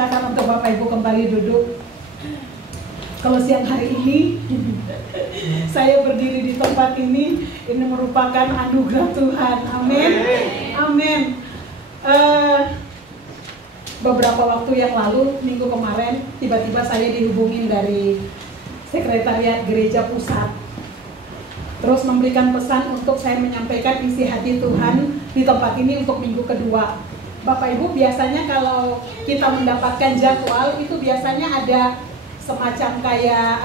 silakan untuk Bapak Ibu kembali duduk. Kalau siang hari ini saya berdiri di tempat ini merupakan anugerah Tuhan. Amin. Amin. Beberapa waktu yang lalu, minggu kemarin, tiba-tiba saya dihubungin dari Sekretariat Gereja Pusat. Terus memberikan pesan untuk saya menyampaikan isi hati Tuhan di tempat ini untuk minggu kedua. Bapak Ibu, biasanya kalau kita mendapatkan jadwal itu biasanya ada semacam kayak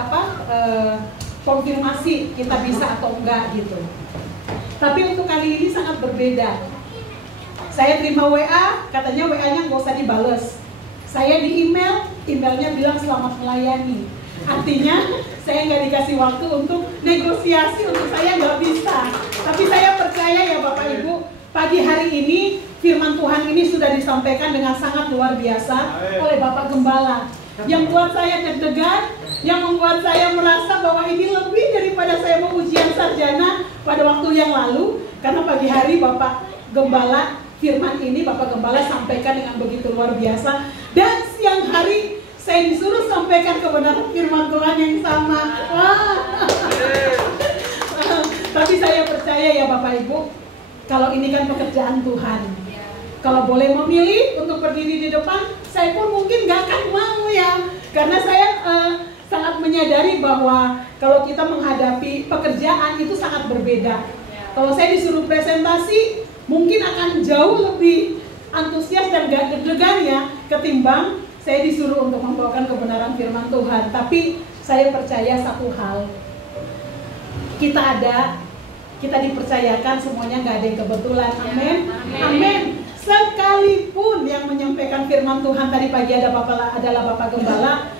konfirmasi kita bisa atau enggak gitu. Tapi untuk kali ini sangat berbeda. Saya terima WA, katanya WA-nya nggak usah dibales. Saya di emailnya bilang selamat melayani. Artinya saya nggak dikasih waktu untuk negosiasi, untuk saya nggak bisa. Tapi saya percaya ya Bapak Ibu, pagi hari ini firman Tuhan ini sudah disampaikan dengan sangat luar biasa oleh Bapak Gembala. Yang buat saya deg-degan, yang membuat saya merasa bahwa ini lebih daripada saya mau ujian sarjana pada waktu yang lalu. Karena pagi hari Bapak Gembala, firman ini Bapak Gembala sampaikan dengan begitu luar biasa. Dan siang hari saya disuruh sampaikan kebenaran firman Tuhan yang sama. Tapi saya percaya ya Bapak Ibu, kalau ini kan pekerjaan Tuhan. Kalau boleh memilih untuk berdiri di depan, saya pun mungkin gak akan mau ya. Karena saya sangat menyadari bahwa kalau kita menghadapi pekerjaan itu sangat berbeda. Kalau saya disuruh presentasi, mungkin akan jauh lebih antusias dan gak deg-degan ya, ketimbang saya disuruh untuk membawakan kebenaran firman Tuhan. Tapi saya percaya satu hal, kita dipercayakan semuanya, gak ada yang kebetulan. Amin. Amin. Sekalipun yang menyampaikan firman Tuhan tadi pagi adalah Bapak Gembala,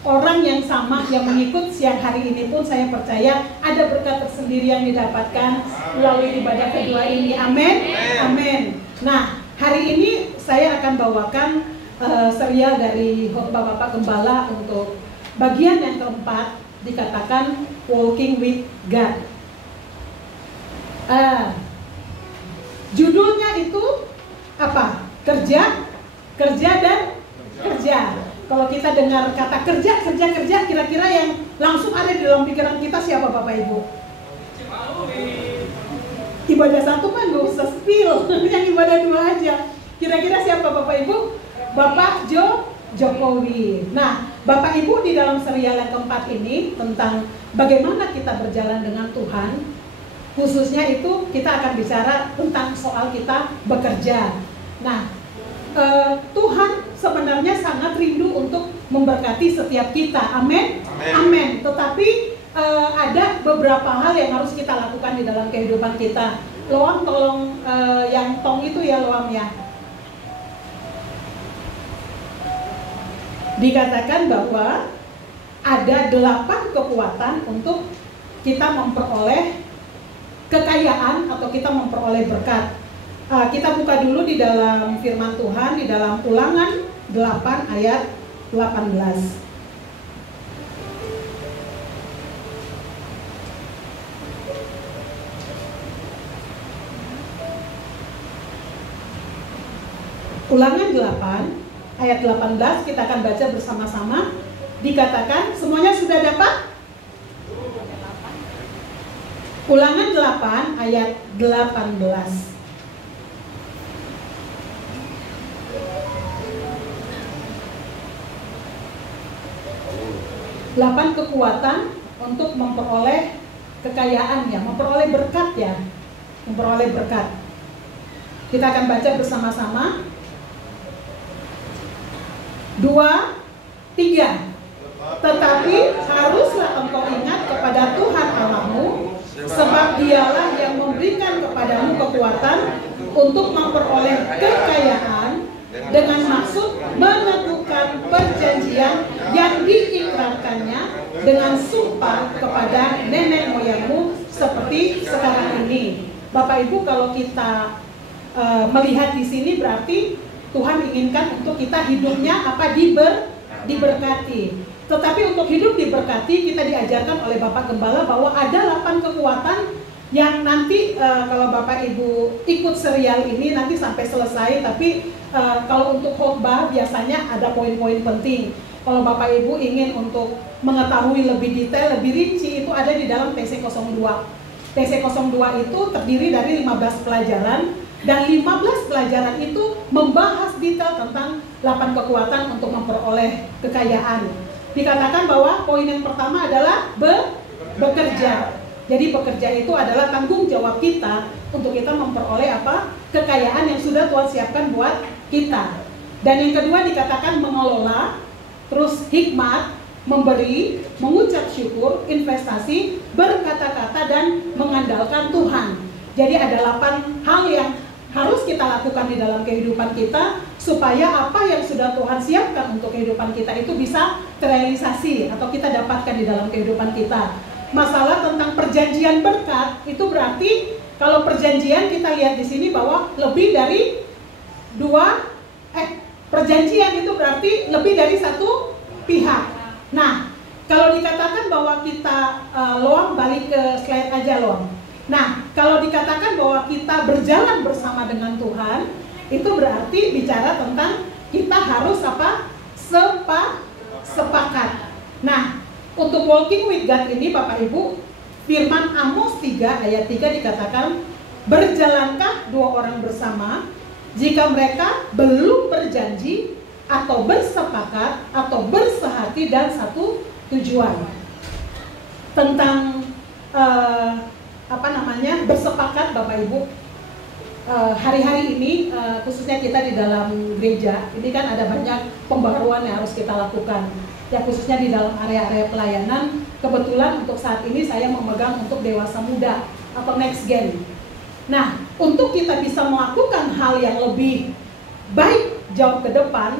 orang yang sama yang mengikut siang hari ini pun saya percaya ada berkat tersendiri yang didapatkan melalui ibadah kedua ini. Amin. Amin. Nah, hari ini saya akan bawakan serial dari khotbah Bapak Gembala untuk bagian yang keempat, dikatakan Walking with God. Judulnya itu apa? Kerja dan kerja. Kalau kita dengar kata kerja, kira-kira yang langsung ada di dalam pikiran kita siapa Bapak Ibu? Ibadah satu kan gak usah spill, yang ibadah dua aja. Kira-kira siapa Bapak Ibu? Bapak Jokowi. Nah, Bapak Ibu di dalam serial yang keempat ini tentang bagaimana kita berjalan dengan Tuhan, khususnya itu kita akan bicara tentang soal kita bekerja. Nah, Tuhan sebenarnya sangat rindu untuk memberkati setiap kita. Amin. Amin. Tetapi ada beberapa hal yang harus kita lakukan di dalam kehidupan kita. Loam, tolong yang tong itu ya Loam ya. Dikatakan bahwa ada 8 kekuatan untuk kita memperoleh kekayaan atau kita memperoleh berkat. Kita buka dulu di dalam firman Tuhan di dalam Ulangan 8 ayat 18. Ulangan 8 ayat 18 kita akan baca bersama-sama. Dikatakan, semuanya sudah dapat? Ulangan 8 ayat 18. Delapan kekuatan untuk memperoleh kekayaan ya, memperoleh berkat ya, memperoleh berkat. Kita akan baca bersama-sama. 2, 3. Tetapi haruslah engkau ingat kepada Tuhan Allahmu, sebab dialah yang memberikan kepadamu kekuatan untuk memperoleh kekayaan dengan maksud menentukan perjanjian yang diikrarkannya dengan sumpah kepada nenek moyangmu seperti sekarang ini. Bapak Ibu, kalau kita melihat di sini berarti Tuhan inginkan untuk kita hidupnya diberkati. Tetapi untuk hidup diberkati kita diajarkan oleh Bapak Gembala bahwa ada 8 kekuatan yang nanti kalau Bapak Ibu ikut serial ini nanti sampai selesai, tapi kalau untuk khotbah biasanya ada poin-poin penting. Kalau Bapak Ibu ingin untuk mengetahui lebih detail, lebih rinci, itu ada di dalam TC02. TC02 itu terdiri dari 15 pelajaran, dan 15 pelajaran itu membahas detail tentang 8 kekuatan untuk memperoleh kekayaan. Dikatakan bahwa poin yang pertama adalah bekerja. Jadi bekerja itu adalah tanggung jawab kita untuk kita memperoleh apa? Kekayaan yang sudah Tuhan siapkan buat kita. Dan yang kedua dikatakan mengelola, terus hikmat, memberi, mengucap syukur, investasi, berkata-kata, dan mengandalkan Tuhan. Jadi ada 8 hal yang harus kita lakukan di dalam kehidupan kita supaya apa yang sudah Tuhan siapkan untuk kehidupan kita itu bisa terrealisasi atau kita dapatkan di dalam kehidupan kita. Masalah tentang perjanjian berkat itu berarti kalau perjanjian kita lihat di sini bahwa lebih dari perjanjian itu berarti lebih dari satu pihak. Nah, kalau dikatakan bahwa kita Loam, balik ke slide aja Loam. Nah, kalau dikatakan bahwa kita berjalan bersama dengan Tuhan, itu berarti bicara tentang kita harus apa? Sepakat. Nah, untuk walking with God ini Bapak Ibu, firman Amos 3 ayat 3 dikatakan, berjalankah dua orang bersama jika mereka belum berjanji atau bersepakat atau bersehati dan satu tujuan. Tentang bersepakat Bapak Ibu, hari-hari ini khususnya kita di dalam gereja ini kan ada banyak pembaruan yang harus kita lakukan. Ya khususnya di dalam area-area pelayanan, kebetulan untuk saat ini saya memegang untuk dewasa muda atau next gen. Nah, untuk kita bisa melakukan hal yang lebih baik jauh ke depan,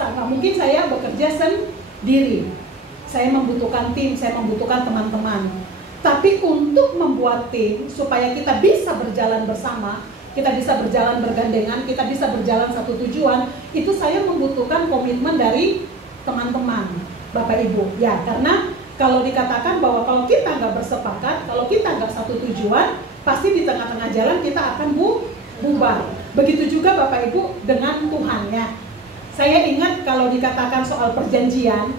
nggak mungkin saya bekerja sendiri. Saya membutuhkan tim, saya membutuhkan teman-teman. Tapi untuk membuat tim supaya kita bisa berjalan bersama, kita bisa berjalan bergandengan, kita bisa berjalan satu tujuan, itu saya membutuhkan komitmen dari teman-teman, Bapak Ibu. Ya, karena kalau dikatakan bahwa kalau kita nggak bersepakat, kalau kita nggak satu tujuan, pasti di tengah-tengah jalan kita akan bubar. Begitu juga Bapak Ibu dengan Tuhan ya. Saya ingat kalau dikatakan soal perjanjian,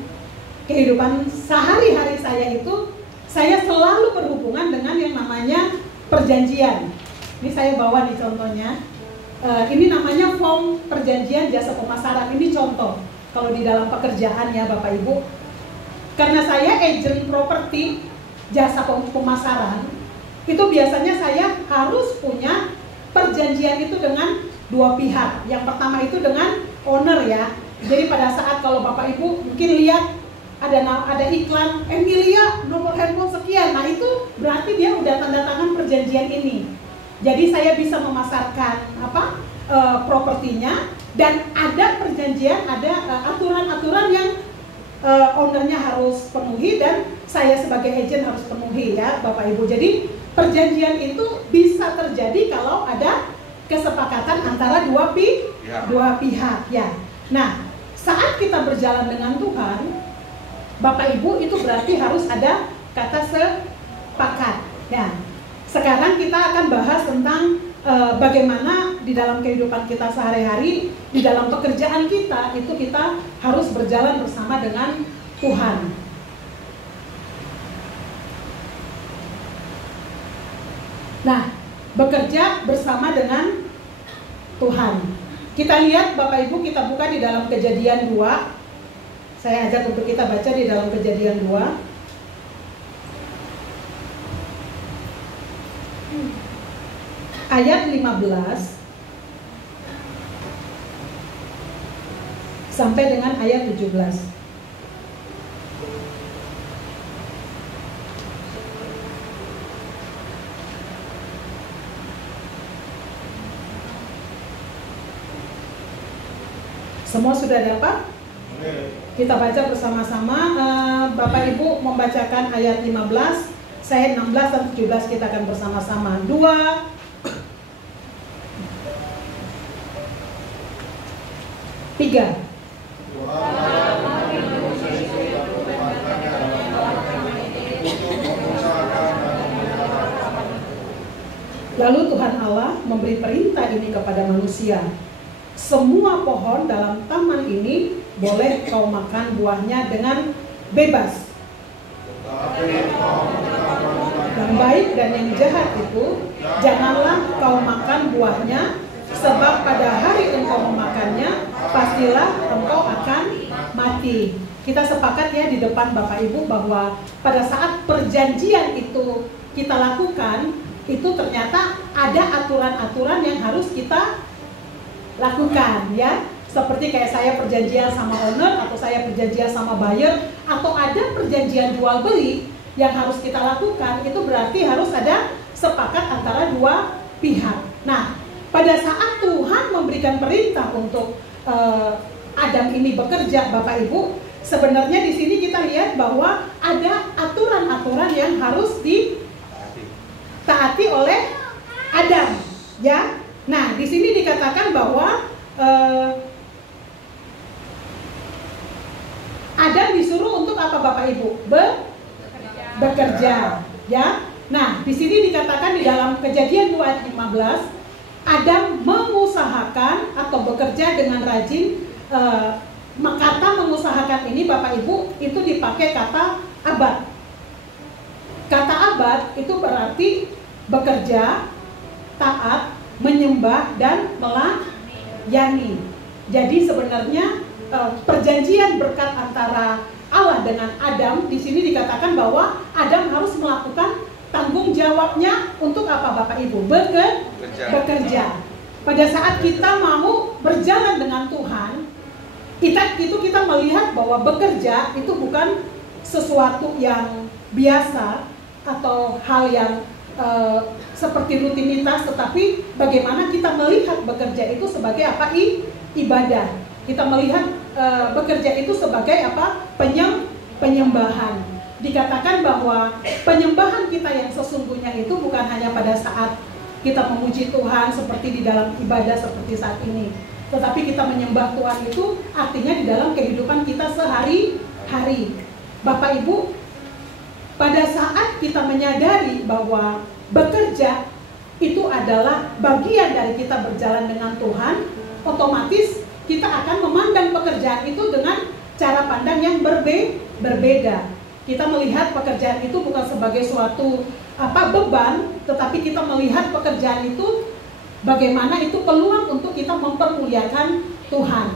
kehidupan sehari-hari saya itu, saya selalu berhubungan dengan yang namanya perjanjian. Ini saya bawa nih contohnya. Ini namanya form perjanjian jasa pemasaran. Ini contoh. Kalau di dalam pekerjaan ya Bapak Ibu, karena saya agent properti jasa pemasaran, itu biasanya saya harus punya perjanjian itu dengan dua pihak. Yang pertama itu dengan owner ya. Jadi pada saat kalau Bapak Ibu mungkin lihat ada iklan Emilia nomor handphone sekian, nah itu berarti dia udah tanda tangan perjanjian ini. Jadi saya bisa memasarkan propertinya. Dan ada perjanjian, ada aturan-aturan yang ownernya harus penuhi dan saya sebagai agent harus penuhi ya Bapak Ibu. Jadi perjanjian itu bisa terjadi kalau ada kesepakatan antara dua pihak ya. Nah, saat kita berjalan dengan Tuhan, Bapak Ibu, itu berarti harus ada kata sepakat. Ya. Sekarang kita akan bahas tentang bagaimana di dalam kehidupan kita sehari-hari, di dalam pekerjaan kita, itu kita harus berjalan bersama dengan Tuhan. Nah, bekerja bersama dengan Tuhan. Kita lihat Bapak Ibu, kita buka di dalam Kejadian 2. Saya ajak untuk kita baca di dalam Kejadian 2. Ayat 15 sampai dengan ayat 17. Semua sudah dapat? Kita baca bersama-sama. Bapak Ibu membacakan ayat 15, saya 16 dan 17 kita akan bersama-sama. 2, 3. Lalu Tuhan Allah memberi perintah ini kepada manusia. Semua pohon dalam taman ini boleh kau makan buahnya dengan bebas. Yang baik dan yang jahat itu janganlah kau makan buahnya, sebab pada hari engkau memakannya pastilah engkau akan mati. Kita sepakat ya di depan Bapak Ibu bahwa pada saat perjanjian itu kita lakukan, itu ternyata ada aturan-aturan yang harus kita lakukan ya. Seperti kayak saya perjanjian sama owner, atau saya perjanjian sama buyer, atau ada perjanjian jual beli yang harus kita lakukan, itu berarti harus ada sepakat antara dua pihak. Nah, pada saat Tuhan memberikan perintah untuk Adam ini bekerja, Bapak Ibu, sebenarnya di sini kita lihat bahwa ada aturan-aturan yang harus ditaati oleh Adam, ya. Nah, di sini dikatakan bahwa Adam disuruh untuk apa Bapak Ibu? Bekerja, ya. Nah, di sini dikatakan di dalam Kejadian 2 ayat 15, Adam mengusahakan atau bekerja dengan rajin. Kata mengusahakan ini Bapak Ibu itu dipakai kata abad. Kata abad itu berarti bekerja, taat, menyembah dan melayani. Jadi sebenarnya perjanjian berkat antara Allah dengan Adam di sini dikatakan bahwa Adam harus melakukan tanggung jawabnya untuk apa Bapak Ibu? Bekerja. Pada saat kita mau berjalan dengan Tuhan, kita melihat bahwa bekerja itu bukan sesuatu yang biasa atau hal yang seperti rutinitas, tetapi bagaimana kita melihat bekerja itu sebagai apa? Ibadah. Kita melihat bekerja itu sebagai apa? Penyembahan. Dikatakan bahwa penyembahan kita yang sesungguhnya itu bukan hanya pada saat kita memuji Tuhan seperti di dalam ibadah seperti saat ini, tetapi kita menyembah Tuhan itu artinya di dalam kehidupan kita sehari-hari. Bapak Ibu, pada saat kita menyadari bahwa bekerja itu adalah bagian dari kita berjalan dengan Tuhan, otomatis kita akan memandang pekerjaan itu dengan cara pandang yang berbeda. Kita melihat pekerjaan itu bukan sebagai suatu beban, tetapi kita melihat pekerjaan itu bagaimana itu peluang untuk kita mempermuliakan Tuhan.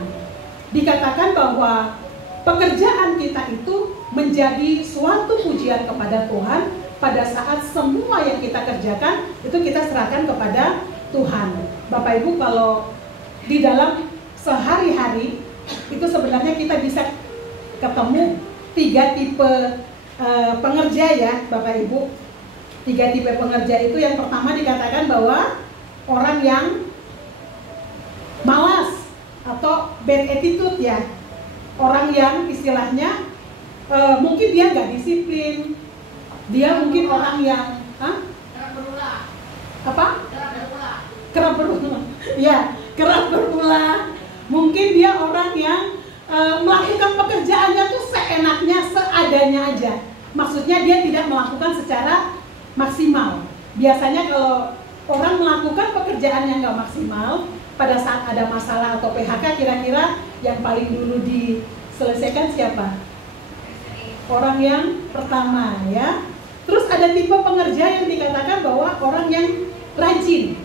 Dikatakan bahwa pekerjaan kita itu menjadi suatu pujian kepada Tuhan pada saat semua yang kita kerjakan itu kita serahkan kepada Tuhan. Bapak Ibu, kalau di dalam sehari-hari itu sebenarnya kita bisa ketemu 3 tipe pengerja ya Bapak Ibu. 3 tipe pengerja itu, yang pertama dikatakan bahwa orang yang malas atau bad attitude ya. Orang yang istilahnya mungkin dia nggak disiplin, dia mungkin orang yang kerap berulah. Ya, kerap berulah. Mungkin dia orang yang melakukan pekerjaannya tuh seenaknya, seadanya aja. Maksudnya dia tidak melakukan secara maksimal. Biasanya kalau orang melakukan pekerjaan yang nggak maksimal, pada saat ada masalah atau PHK, kira-kira yang paling dulu diselesaikan siapa? Orang yang pertama ya. Terus ada tipe pengerja yang dikatakan bahwa orang yang rajin.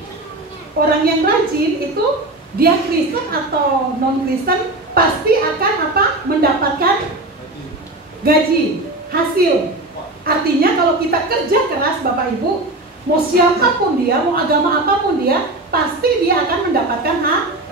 Orang yang rajin itu dia Kristen atau non-Kristen pasti akan mendapatkan gaji, hasil. Artinya kalau kita kerja keras Bapak Ibu, mau siapapun dia, mau agama apapun dia, pasti dia akan mendapatkan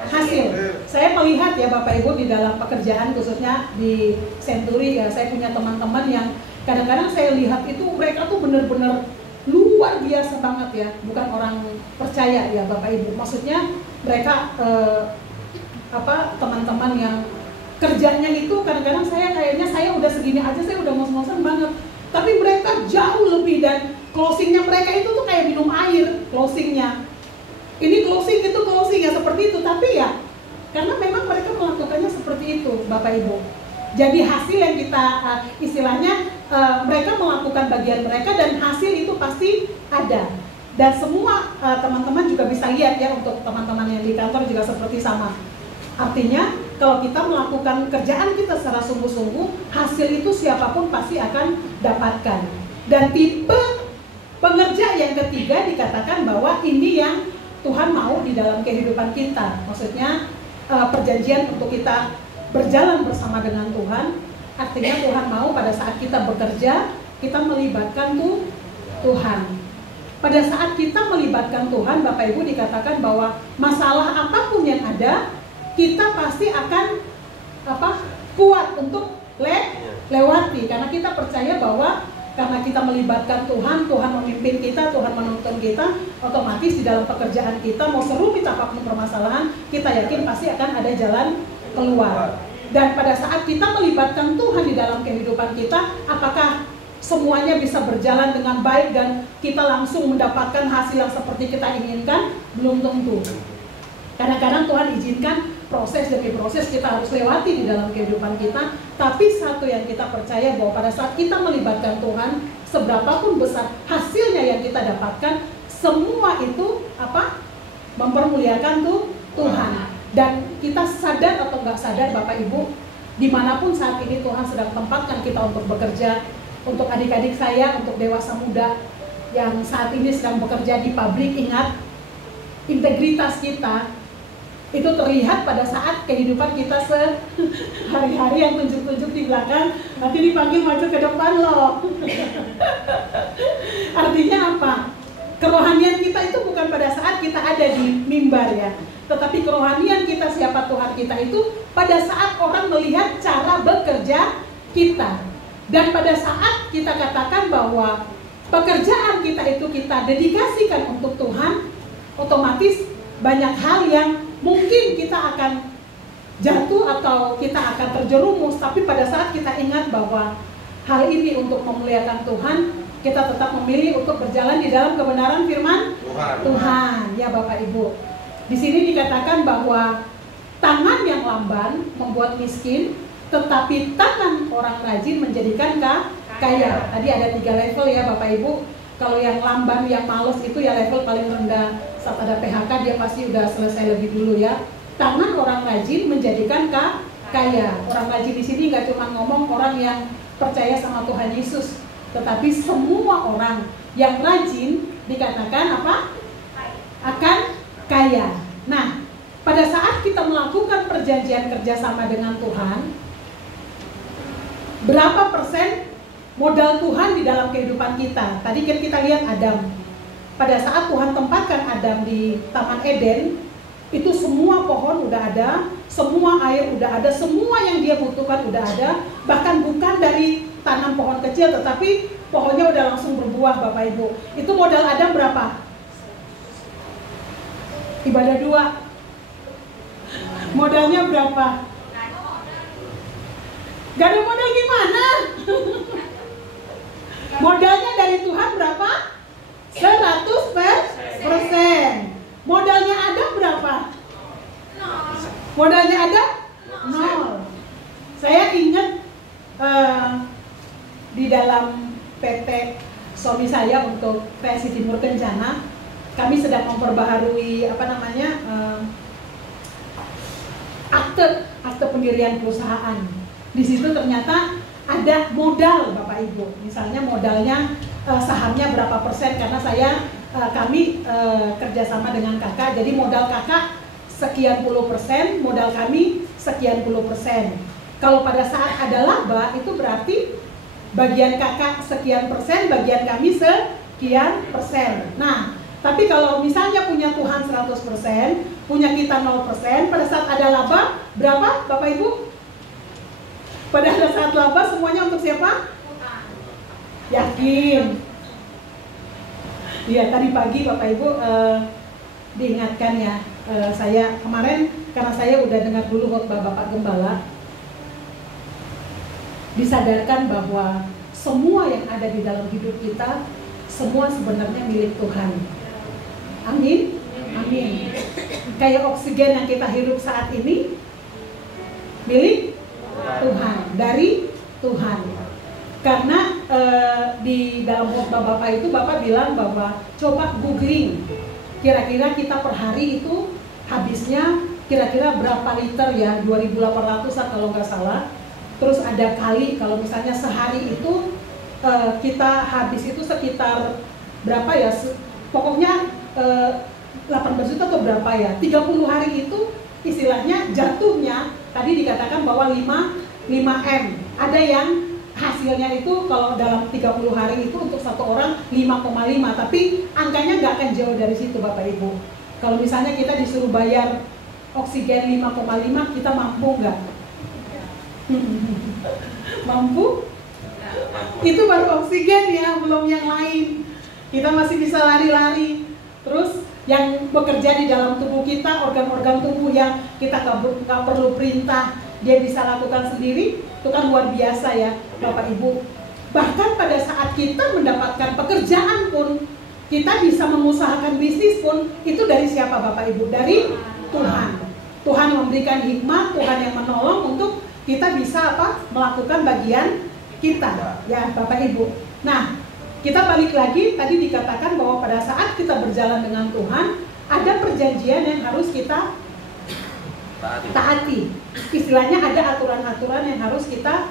hasil. Saya melihat ya Bapak Ibu di dalam pekerjaan, khususnya di Century ya, saya punya teman-teman yang kadang-kadang saya lihat itu mereka tuh benar-benar luar biasa banget ya, bukan orang percaya ya Bapak Ibu. Maksudnya mereka teman-teman yang kerjanya itu kadang-kadang kayaknya saya udah segini aja, saya udah ngos-ngosan banget. Tapi mereka jauh lebih, dan closingnya mereka itu tuh kayak minum air closingnya. Ini closing, itu closing ya seperti itu. Tapi ya karena memang mereka melakukannya seperti itu Bapak Ibu. Jadi hasil yang kita istilahnya mereka melakukan bagian mereka dan hasil itu pasti ada. Dan semua teman-teman juga bisa lihat ya, untuk teman-teman yang di kantor juga seperti sama. Artinya kalau kita melakukan kerjaan kita secara sungguh-sungguh, hasil itu siapapun pasti akan dapatkan. Dan tipe pengerja yang ketiga dikatakan bahwa ini yang Tuhan mau di dalam kehidupan kita. Maksudnya perjanjian untuk kita berjalan bersama dengan Tuhan. Artinya Tuhan mau pada saat kita bekerja, kita melibatkan Tuhan. Pada saat kita melibatkan Tuhan, Bapak Ibu, dikatakan bahwa masalah apapun yang ada, kita pasti akan kuat untuk lewati. Karena kita percaya bahwa karena kita melibatkan Tuhan, Tuhan memimpin kita, Tuhan menuntun kita, otomatis di dalam pekerjaan kita, mau serumit apapun permasalahan, kita yakin pasti akan ada jalan keluar. Dan pada saat kita melibatkan Tuhan di dalam kehidupan kita, apakah semuanya bisa berjalan dengan baik dan kita langsung mendapatkan hasil yang seperti kita inginkan? Belum tentu. Kadang-kadang Tuhan izinkan proses demi proses kita harus lewati di dalam kehidupan kita. Tapi satu yang kita percaya bahwa pada saat kita melibatkan Tuhan, seberapapun besar hasilnya yang kita dapatkan, semua itu mempermuliakan Tuhan. Dan kita sadar atau nggak sadar, Bapak Ibu, dimanapun saat ini Tuhan sedang tempatkan kita untuk bekerja. Untuk adik-adik saya, untuk dewasa muda yang saat ini sedang bekerja di pabrik, ingat, integritas kita itu terlihat pada saat kehidupan kita sehari-hari yang tunjuk-tunjuk di belakang, nanti dipanggil maju ke depan loh. Artinya apa? Kerohanian kita itu bukan pada saat kita ada di mimbar ya, tetapi kerohanian kita, siapa Tuhan kita itu pada saat orang melihat cara bekerja kita. Dan pada saat kita katakan bahwa pekerjaan kita itu kita dedikasikan untuk Tuhan, otomatis banyak hal yang mungkin kita akan jatuh atau kita akan terjerumus. Tapi pada saat kita ingat bahwa hal ini untuk memuliakan Tuhan, kita tetap memilih untuk berjalan di dalam kebenaran firman Tuhan. Ya Bapak Ibu, di sini dikatakan bahwa tangan yang lamban membuat miskin, tetapi tangan orang rajin menjadikan kaya. Tadi ada 3 level ya Bapak Ibu. Kalau yang lamban, yang males itu ya level paling rendah. Saat ada PHK dia pasti udah selesai lebih dulu ya. Tangan orang rajin menjadikan kaya. Orang rajin di sini nggak cuma ngomong orang yang percaya sama Tuhan Yesus, tetapi semua orang yang rajin dikatakan akan kaya. Nah, pada saat kita melakukan perjanjian kerjasama dengan Tuhan, berapa persen modal Tuhan di dalam kehidupan kita? Tadi kita lihat Adam. Pada saat Tuhan tempatkan Adam di Taman Eden, itu semua pohon udah ada, semua air udah ada, semua yang dia butuhkan udah ada. Bahkan bukan dari tanam pohon kecil, tetapi pohonnya udah langsung berbuah Bapak Ibu. Itu modal Adam berapa? Ibadah 2. Modalnya berapa? Gak ada modal gimana? Modalnya dari Tuhan berapa? 100%. Modalnya Adam berapa? Modalnya Adam? 0. Saya ingat di dalam PT suami saya untuk Kreasi Timur Kencana, kami sedang memperbaharui akte pendirian perusahaan. Di situ ternyata ada modal Bapak Ibu. Misalnya modalnya sahamnya berapa persen, karena kami kerjasama dengan kakak. Jadi modal kakak sekian puluh persen, modal kami sekian puluh persen. Kalau pada saat ada laba itu berarti bagian kakak sekian persen, bagian kami sekian persen. Nah, tapi kalau misalnya punya Tuhan 100%, punya kita 0%, pada saat ada laba berapa Bapak Ibu? Pada saat laba semuanya untuk siapa? Yakin? Iya, tadi pagi Bapak Ibu diingatkan ya, saya kemarin karena saya udah dengar dulu khotbah Bapak Gembala, disadarkan bahwa semua yang ada di dalam hidup kita semua sebenarnya milik Tuhan. Amin? Amin. Kayak oksigen yang kita hirup saat ini milik Tuhan, dari Tuhan. Karena di dalam khotbah Bapak itu Bapak bilang bahwa coba googling kira-kira kita per hari itu habisnya kira-kira berapa liter ya, 2.800-an kalau nggak salah. Terus ada kali kalau misalnya sehari itu kita habis itu sekitar berapa ya, pokoknya 18 juta atau berapa ya, 30 hari itu istilahnya jatuhnya tadi dikatakan bahwa 5M. Ada yang hasilnya itu kalau dalam 30 hari itu untuk satu orang 5,5, tapi angkanya nggak akan jauh dari situ Bapak Ibu. Kalau misalnya kita disuruh bayar oksigen 5,5, kita mampu nggak? Mampu? Itu baru oksigen ya, belum yang lain. Kita masih bisa lari-lari. Terus yang bekerja di dalam tubuh kita, organ-organ tubuh yang kita nggak perlu perintah, dia bisa lakukan sendiri, itu kan luar biasa ya Bapak Ibu. Bahkan pada saat kita mendapatkan pekerjaan pun, kita bisa mengusahakan bisnis pun, itu dari siapa Bapak Ibu? Dari Tuhan. Tuhan memberikan hikmat, Tuhan yang menolong untuk kita bisa melakukan bagian kita ya Bapak Ibu. Nah, kita balik lagi, tadi dikatakan bahwa pada saat kita berjalan dengan Tuhan, ada perjanjian yang harus kita taati. Istilahnya ada aturan-aturan yang harus kita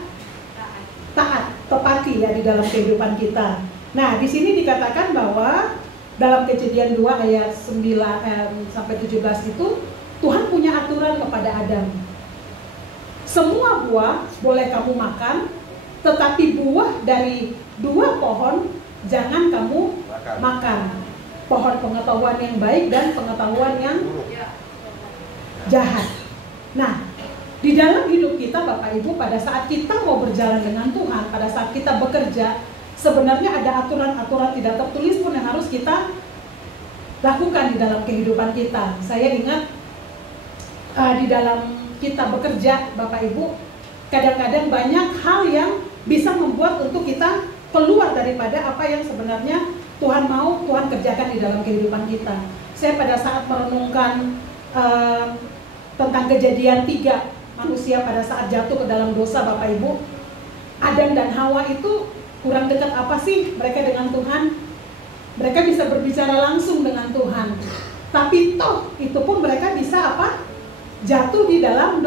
tepati ya di dalam kehidupan kita. Nah, di sini dikatakan bahwa dalam Kejadian 2 ayat 9 sampai 17 itu Tuhan punya aturan kepada Adam. Semua buah boleh kamu makan, tetapi buah dari 2 pohon jangan kamu makan. Pohon pengetahuan yang baik dan pengetahuan yang jahat. Nah, di dalam hidup kita Bapak Ibu, pada saat kita mau berjalan dengan Tuhan, pada saat kita bekerja, sebenarnya ada aturan-aturan tidak tertulis pun yang harus kita lakukan di dalam kehidupan kita. Saya ingat di dalam kita bekerja Bapak Ibu, kadang-kadang banyak hal yang bisa membuat untuk kita keluar daripada apa yang sebenarnya Tuhan mau Tuhan kerjakan di dalam kehidupan kita. Saya pada saat merenungkan tentang Kejadian 3, manusia pada saat jatuh ke dalam dosa Bapak Ibu, Adam dan Hawa itu kurang dekat apa sih mereka dengan Tuhan? Mereka bisa berbicara langsung dengan Tuhan, tapi toh itu pun mereka bisa jatuh di dalam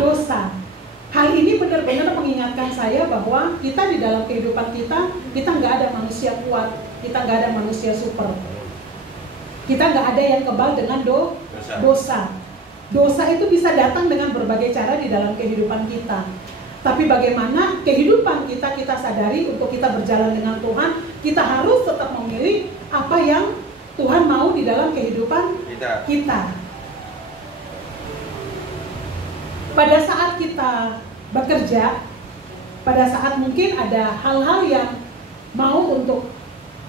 dosa. Hal ini benar-benar mengingatkan saya bahwa kita di dalam kehidupan kita nggak ada manusia kuat, kita nggak ada manusia super. Kita nggak ada yang kebal dengan dosa. Dosa itu bisa datang dengan berbagai cara di dalam kehidupan kita. Tapi bagaimana kehidupan kita sadari untuk kita berjalan dengan Tuhan, kita harus tetap memilih apa yang Tuhan mau di dalam kehidupan kita. Pada saat kita bekerja, pada saat mungkin ada hal-hal yang mau untuk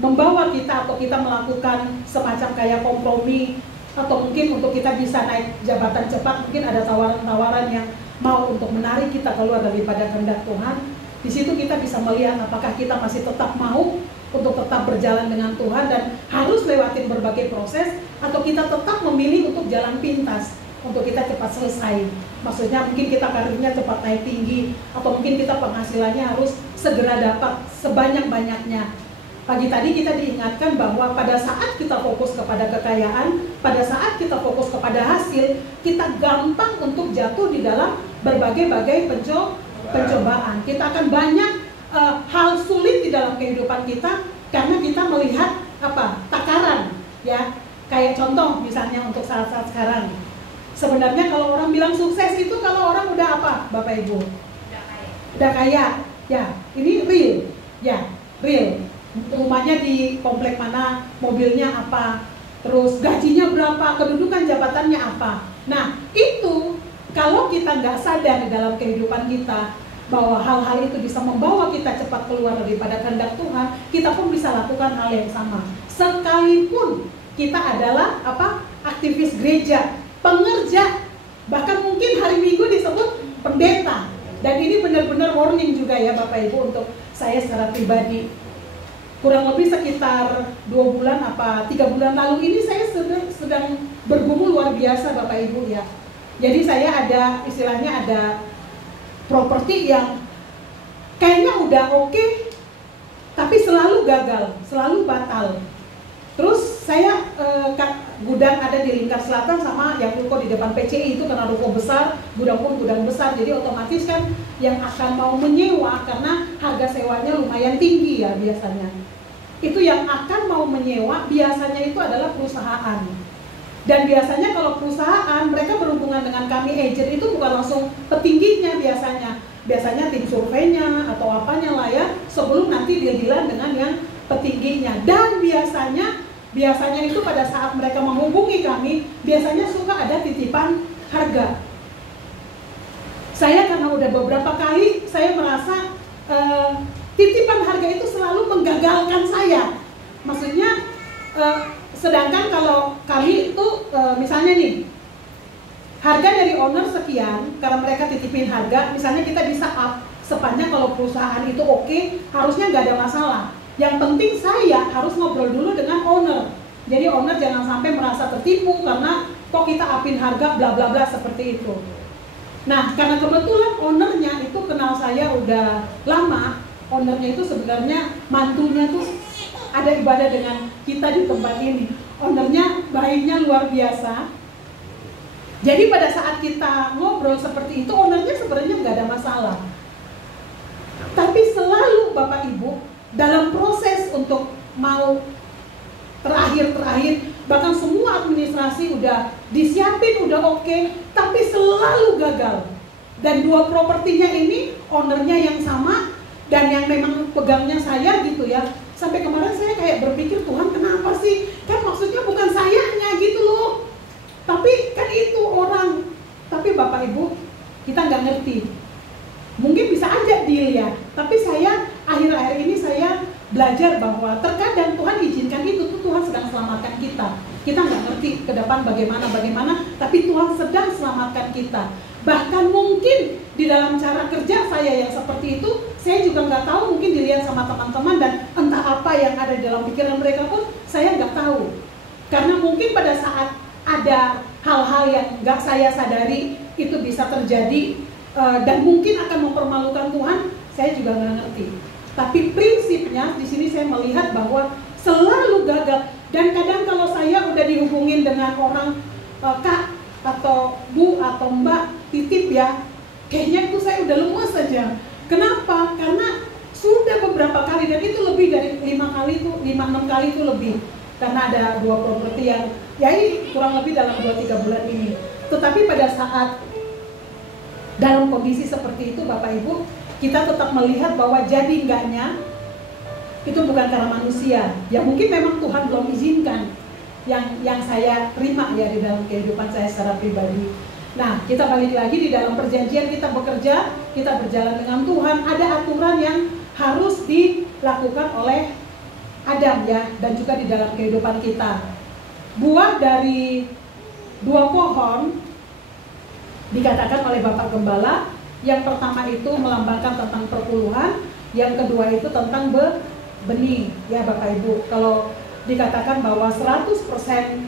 membawa kita atau kita melakukan semacam kayak kompromi, atau mungkin untuk kita bisa naik jabatan cepat, mungkin ada tawaran-tawaran yang mau untuk menarik kita keluar daripada kehendak Tuhan. Di situ kita bisa melihat apakah kita masih tetap mau untuk tetap berjalan dengan Tuhan dan harus lewatin berbagai proses, atau kita tetap memilih untuk jalan pintas, untuk kita cepat selesai. Maksudnya mungkin kita karirnya cepat naik tinggi, atau mungkin kita penghasilannya harus segera dapat sebanyak-banyaknya. Pagi tadi kita diingatkan bahwa pada saat kita fokus kepada kekayaan, pada saat kita fokus kepada hasil, kita gampang untuk jatuh di dalam berbagai-bagai pencobaan. Kita akan banyak hal sulit di dalam kehidupan kita karena kita melihat takaran ya. Kayak contoh misalnya untuk saat-saat sekarang. Sebenarnya kalau orang bilang sukses itu kalau orang udah Bapak Ibu? Udah kaya. Ya, ini real. Ya, real. Rumahnya di komplek mana, mobilnya apa, terus gajinya berapa, kedudukan jabatannya apa. Nah, itu kalau kita nggak sadar di dalam kehidupan kita bahwa hal-hal itu bisa membawa kita cepat keluar daripada kehendak Tuhan, kita pun bisa lakukan hal yang sama. Sekalipun kita adalah aktivis gereja, pengerja, bahkan mungkin hari Minggu disebut pendeta. Dan ini benar-benar warning juga ya Bapak Ibu untuk saya secara pribadi. Kurang lebih sekitar 2 bulan 3 bulan lalu ini saya sedang bergumul luar biasa Bapak Ibu ya. Jadi saya ada istilahnya ada properti yang kayaknya udah oke, tapi selalu gagal, selalu batal. Terus saya gudang ada di Lingkar Selatan sama yang ruko di depan PCI itu karena ruko besar, gudang pun gudang besar, jadi otomatis kan yang akan mau menyewa karena harga sewanya lumayan tinggi ya biasanya. Itu yang akan mau menyewa biasanya itu adalah perusahaan. Dan biasanya kalau perusahaan mereka berhubungan dengan kami agent itu bukan langsung petingginya biasanya. Biasanya tim surveinya atau apanya lah ya, sebelum nanti deal-dealan dengan yang petingginya. Dan biasanya itu pada saat mereka menghubungi kami, biasanya suka ada titipan harga. Saya karena udah beberapa kali saya merasa titipan harga itu selalu menggagalkan saya. Maksudnya sedangkan kalau kami itu misalnya nih, harga dari owner sekian, karena mereka titipin harga, misalnya kita bisa up sepanjang kalau perusahaan itu oke, harusnya nggak ada masalah. Yang penting saya harus ngobrol dulu dengan owner. Jadi owner jangan sampai merasa tertipu karena kok kita upin harga bla bla bla seperti itu. Nah, karena kebetulan ownernya itu kenal saya udah lama, ownernya itu sebenarnya mantunya tuh ada ibadah dengan kita di tempat ini. Ownernya baiknya luar biasa. Jadi pada saat kita ngobrol seperti itu, ownernya sebenarnya nggak ada masalah. Tapi selalu Bapak Ibu dalam proses untuk mau terakhir, bahkan semua administrasi udah disiapin, udah oke, tapi selalu gagal. Dan dua propertinya ini ownernya yang sama dan yang memang pegangnya saya gitu ya. Sampai kemarin saya kayak berpikir, Tuhan kenapa sih? Kan maksudnya bukan sayanya gitu loh. Tapi kan itu orang. Tapi Bapak Ibu, kita nggak ngerti. Mungkin bisa aja deal ya. Tapi saya akhir-akhir ini saya belajar bahwa terkadang Tuhan izinkan itu tuh Tuhan sedang selamatkan kita. Kita nggak ngerti ke depan bagaimana, tapi Tuhan sedang selamatkan kita. Bahkan mungkin di dalam cara kerja saya yang seperti itu, saya juga nggak tahu, mungkin dilihat sama teman-teman dan entah apa yang ada di dalam pikiran mereka pun saya nggak tahu. Karena mungkin pada saat ada hal-hal yang nggak saya sadari itu bisa terjadi dan mungkin akan mempermalukan Tuhan, saya juga nggak ngerti. Tapi prinsipnya di sini saya melihat bahwa selalu gagal. Dan kadang kalau saya udah dihubungin dengan orang Kak atau Bu atau Mbak titip ya, kayaknya itu saya udah lemes saja. Kenapa? Karena sudah beberapa kali dan itu lebih dari 5-6 kali itu lebih. Karena ada 2 properti yang ya ini kurang lebih dalam 2-3 bulan ini. Tetapi pada saat dalam kondisi seperti itu Bapak Ibu, kita tetap melihat bahwa jadi enggaknya itu bukan karena manusia. Ya mungkin memang Tuhan belum izinkan yang saya terima ya di dalam kehidupan saya secara pribadi. Nah, kita balik lagi di dalam perjanjian kita bekerja, kita berjalan dengan Tuhan, ada aturan yang harus dilakukan oleh Adam ya, dan juga di dalam kehidupan kita. Buah dari 2 pohon dikatakan oleh Bapak Gembala, yang pertama itu melambangkan tentang perpuluhan, yang kedua itu tentang benih ya Bapak Ibu. Kalau dikatakan bahwa 100%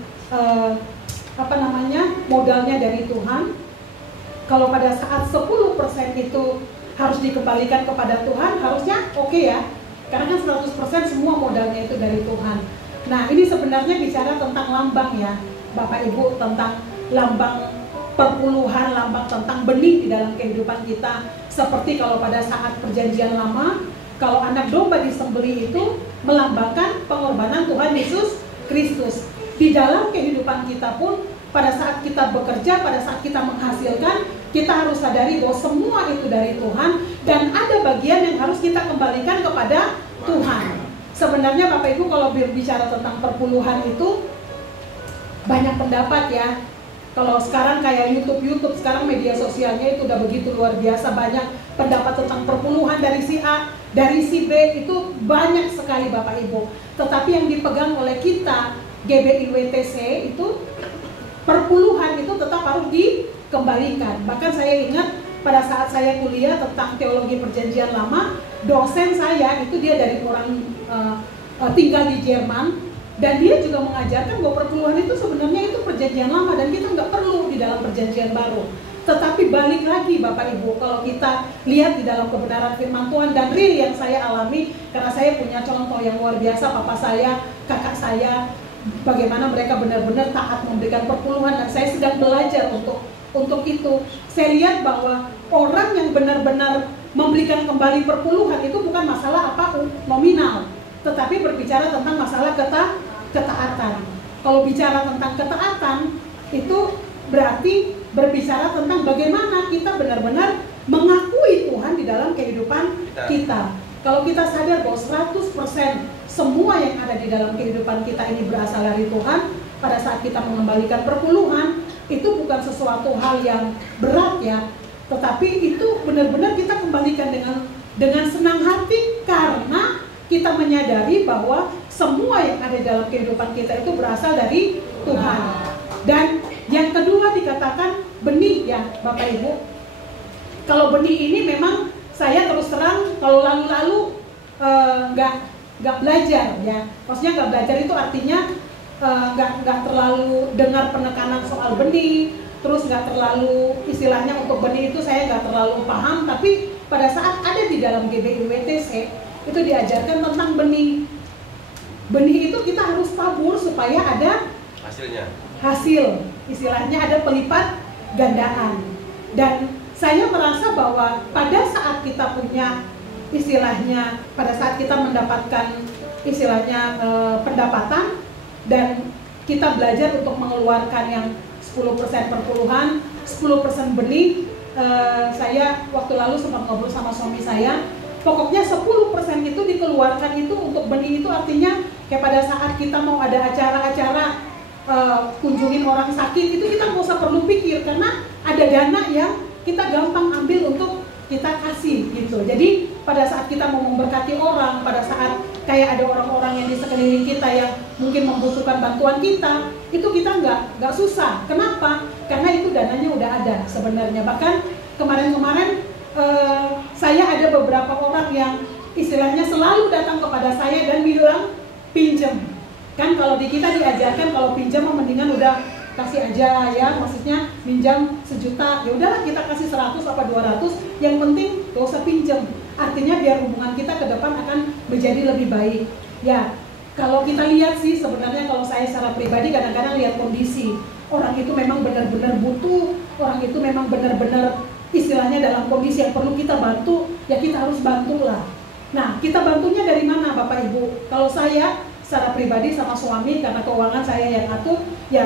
modalnya dari Tuhan, kalau pada saat 10% itu harus dikembalikan kepada Tuhan, harusnya oke ya, karena kan 100% semua modalnya itu dari Tuhan. Nah ini sebenarnya bicara tentang lambang ya Bapak Ibu, tentang lambang perpuluhan, lambang tentang benih di dalam kehidupan kita. Seperti kalau pada saat perjanjian lama, kalau anak domba disembelih itu melambangkan pengorbanan Tuhan Yesus Kristus. Di dalam kehidupan kita pun, pada saat kita bekerja, pada saat kita menghasilkan, kita harus sadari bahwa semua itu dari Tuhan, dan ada bagian yang harus kita kembalikan kepada Tuhan. Sebenarnya Bapak Ibu kalau berbicara tentang perpuluhan itu banyak pendapat ya. Kalau sekarang kayak YouTube sekarang media sosialnya itu udah begitu luar biasa, banyak pendapat tentang perpuluhan dari si A, dari si B, itu banyak sekali Bapak Ibu. Tetapi yang dipegang oleh kita GBIWTC itu perpuluhan itu tetap harus dikembalikan. Bahkan saya ingat pada saat saya kuliah tentang teologi perjanjian lama, dosen saya itu dia dari orang tinggal di Jerman. Dan dia juga mengajarkan bahwa perpuluhan itu sebenarnya itu perjanjian lama dan kita nggak perlu di dalam perjanjian baru. Tetapi balik lagi Bapak Ibu, kalau kita lihat di dalam kebenaran firman Tuhan dan real yang saya alami, karena saya punya contoh yang luar biasa, papa saya, kakak saya, bagaimana mereka benar-benar taat memberikan perpuluhan, dan saya sedang belajar untuk itu. Saya lihat bahwa orang yang benar-benar memberikan kembali perpuluhan itu bukan masalah apa nominal, tetapi berbicara tentang masalah ketaatan. Kalau bicara tentang ketaatan, itu berarti berbicara tentang bagaimana kita benar-benar mengakui Tuhan di dalam kehidupan kita. Kalau kita sadar bahwa 100% semua yang ada di dalam kehidupan kita ini berasal dari Tuhan, pada saat kita mengembalikan perpuluhan, itu bukan sesuatu hal yang berat ya, tetapi itu benar-benar kita kembalikan dengan senang hati, karena kita menyadari bahwa semua yang ada dalam kehidupan kita itu berasal dari Tuhan. Dan yang kedua dikatakan benih ya Bapak Ibu. Kalau benih ini memang saya terus terang kalau lalu-lalu nggak belajar ya. Maksudnya nggak belajar itu artinya nggak terlalu dengar penekanan soal benih, terus nggak terlalu istilahnya untuk benih itu saya nggak terlalu paham. Tapi pada saat ada di dalam GBI-WTC itu diajarkan tentang benih. Benih itu kita harus tabur supaya ada hasil, istilahnya ada pelipat gandaan. Dan saya merasa bahwa pada saat kita punya istilahnya, pada saat kita mendapatkan istilahnya pendapatan dan kita belajar untuk mengeluarkan yang 10% perpuluhan, 10% benih, saya waktu lalu sempat ngobrol sama suami saya, pokoknya 10% itu dikeluarkan itu untuk benih. Itu artinya kayak pada saat kita mau ada acara-acara kunjungin orang sakit, itu kita nggak usah perlu pikir karena ada dana yang kita gampang ambil untuk kita kasih gitu. Jadi pada saat kita mau memberkati orang, pada saat kayak ada orang-orang yang di sekeliling kita yang mungkin membutuhkan bantuan kita, itu kita nggak susah. Kenapa? Karena itu dananya udah ada sebenarnya. Bahkan kemarin-kemarin saya ada beberapa orang yang istilahnya selalu datang kepada saya dan bilang pinjam. Kan kalau di kita diajarkan kalau pinjam mendingan udah kasih aja ya, maksudnya minjam 1 juta, ya udahlah kita kasih 100 apa 200, yang penting gak usah pinjam. Artinya biar hubungan kita ke depan akan menjadi lebih baik. Ya, kalau kita lihat sih sebenarnya kalau saya secara pribadi kadang-kadang lihat kondisi orang itu memang benar-benar butuh, orang itu memang benar-benar istilahnya dalam kondisi yang perlu kita bantu, ya kita harus bantulah. Nah, kita bantunya dari mana Bapak Ibu? Kalau saya secara pribadi sama suami, karena keuangan saya yang atur, ya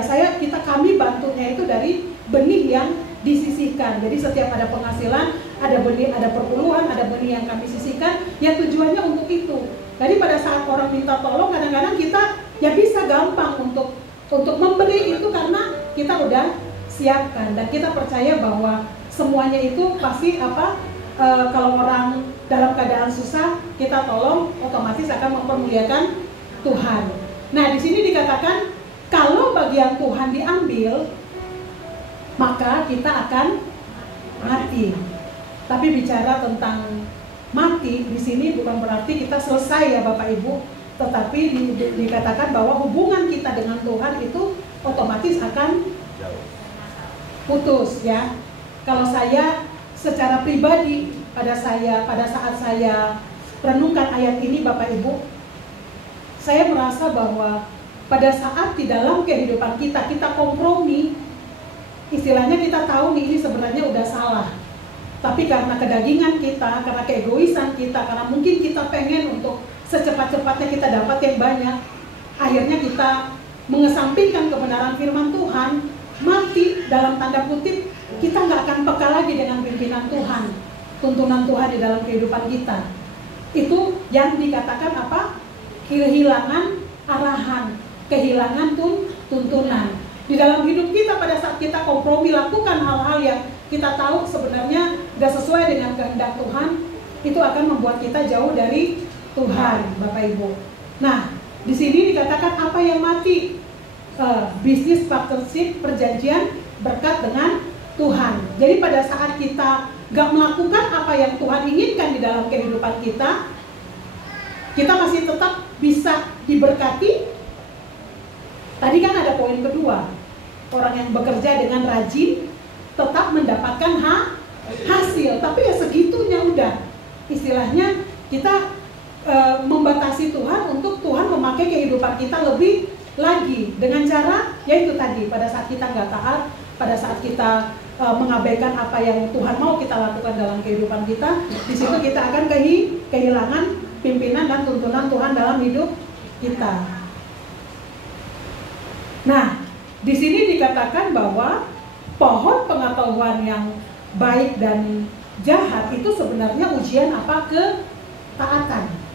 kami bantunya itu dari benih yang disisihkan. Jadi setiap ada penghasilan, ada benih, ada perpuluhan, ada benih yang kami sisihkan, ya tujuannya untuk itu. Jadi pada saat orang minta tolong, kadang-kadang kita ya bisa gampang untuk memberi itu karena kita udah siapkan dan kita percaya bahwa semuanya itu pasti kalau orang dalam keadaan susah kita tolong, otomatis akan mempermuliakan Tuhan. Nah, di sini dikatakan kalau bagian Tuhan diambil, maka kita akan mati. Tapi bicara tentang mati di sini bukan berarti kita selesai ya Bapak Ibu, tetapi dikatakan bahwa hubungan kita dengan Tuhan itu otomatis akan putus ya. Kalau saya secara pribadi pada saat saya renungkan ayat ini Bapak Ibu, saya merasa bahwa pada saat di dalam kehidupan kita kompromi, istilahnya kita tahu nih ini sebenarnya udah salah, tapi karena kedagingan kita, karena keegoisan kita, karena mungkin kita pengen untuk secepat-cepatnya kita dapat yang banyak, akhirnya kita mengesampingkan kebenaran firman Tuhan, mati dalam tanda kutip, kita nggak akan peka lagi dengan pimpinan Tuhan, tuntunan Tuhan di dalam kehidupan kita. Itu yang dikatakan apa? Kehilangan arahan, kehilangan tuntunan. Di dalam hidup kita pada saat kita kompromi lakukan hal-hal yang kita tahu sebenarnya tidak sesuai dengan kehendak Tuhan, itu akan membuat kita jauh dari Tuhan, Bapak Ibu. Nah, di sini dikatakan apa yang mati? Bisnis partnership, perjanjian berkat dengan Tuhan. Jadi pada saat kita gak melakukan apa yang Tuhan inginkan di dalam kehidupan kita masih tetap bisa diberkati. Tadi kan ada poin kedua, orang yang bekerja dengan rajin tetap mendapatkan hasil. Tapi ya segitunya udah. Istilahnya kita membatasi Tuhan untuk Tuhan memakai kehidupan kita lebih lagi dengan cara yaitu tadi, pada saat kita nggak taat, pada saat kita mengabaikan apa yang Tuhan mau kita lakukan dalam kehidupan kita, di situ kita akan kehilangan pimpinan dan tuntunan Tuhan dalam hidup kita. Nah, di sini dikatakan bahwa pohon pengetahuan yang baik dan jahat itu sebenarnya ujian apa? Ketaatan.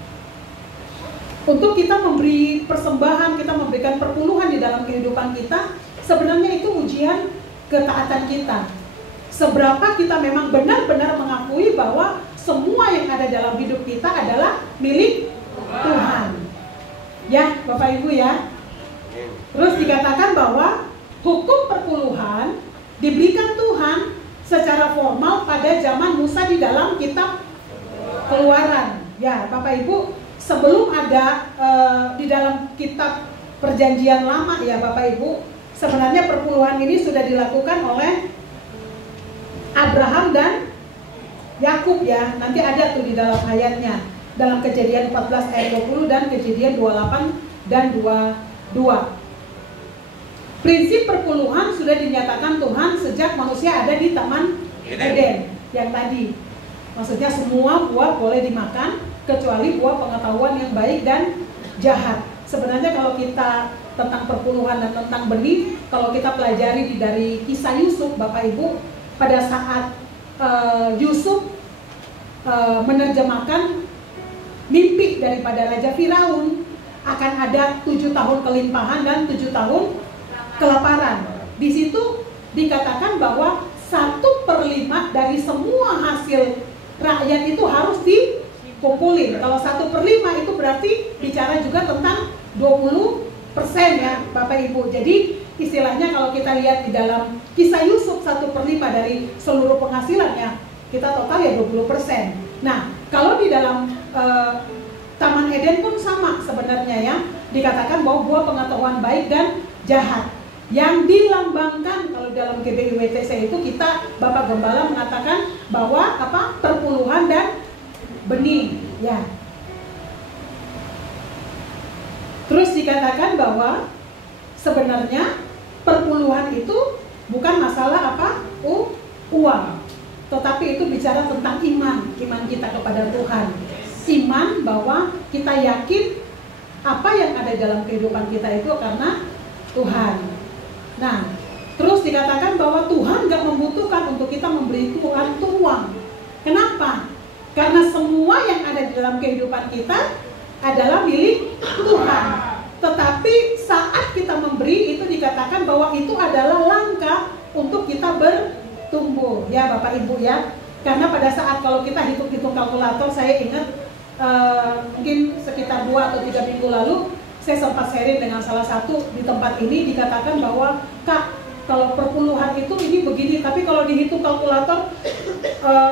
Untuk kita memberi persembahan, kita memberikan perpuluhan di dalam kehidupan kita, sebenarnya itu ujian ketaatan kita. Seberapa kita memang benar-benar mengakui bahwa semua yang ada dalam hidup kita adalah milik Tuhan. Ya, Bapak Ibu ya. Terus dikatakan bahwa hukum perpuluhan diberikan Tuhan secara formal pada zaman Musa di dalam kitab Keluaran. Ya, Bapak Ibu, sebelum ada di dalam kitab Perjanjian Lama ya Bapak Ibu, sebenarnya perpuluhan ini sudah dilakukan oleh Abraham dan Yakub ya. Nanti ada tuh di dalam ayatnya, dalam Kejadian 14 ayat 20 dan Kejadian 28 dan 22. Prinsip perpuluhan sudah dinyatakan Tuhan sejak manusia ada di Taman Eden yang tadi. Maksudnya semua buah boleh dimakan kecuali buah pengetahuan yang baik dan jahat. Sebenarnya kalau kita tentang perpuluhan dan tentang benih, kalau kita pelajari dari kisah Yusuf Bapak Ibu, pada saat Yusuf menerjemahkan mimpi daripada Raja Firaun, akan ada 7 tahun kelimpahan dan 7 tahun kelaparan. Di situ dikatakan bahwa 1/5 dari semua hasil rakyat itu harus dikumpulin. Kalau 1/5 itu berarti bicara juga tentang 20% ya Bapak Ibu. Jadi istilahnya kalau kita lihat di dalam kisah Yusuf, 1/5 dari seluruh penghasilannya, kita total ya 20%. Nah, kalau di dalam Taman Eden pun sama sebenarnya ya. Dikatakan bahwa buah pengetahuan baik dan jahat yang dilambangkan, kalau dalam GBIWTC itu kita, Bapak Gembala mengatakan bahwa apa? Perpuluhan dan benih ya. Terus dikatakan bahwa sebenarnya perpuluhan itu bukan masalah apa? Uang, tetapi itu bicara tentang iman kita kepada Tuhan. Iman bahwa kita yakin apa yang ada dalam kehidupan kita itu karena Tuhan. Nah, terus dikatakan bahwa Tuhan gak membutuhkan untuk kita memberi Tuhan uang. Kenapa? Karena semua yang ada di dalam kehidupan kita adalah milik Tuhan. Tetapi saat kita memberi, itu dikatakan bahwa itu adalah langkah untuk kita bertumbuh. Ya Bapak Ibu ya. Karena pada saat kalau kita hitung-hitung kalkulator, saya ingat mungkin sekitar 2 atau 3 minggu lalu saya sempat sharing dengan salah satu di tempat ini, dikatakan bahwa Kak, kalau perpuluhan itu ini begini, tapi kalau dihitung kalkulator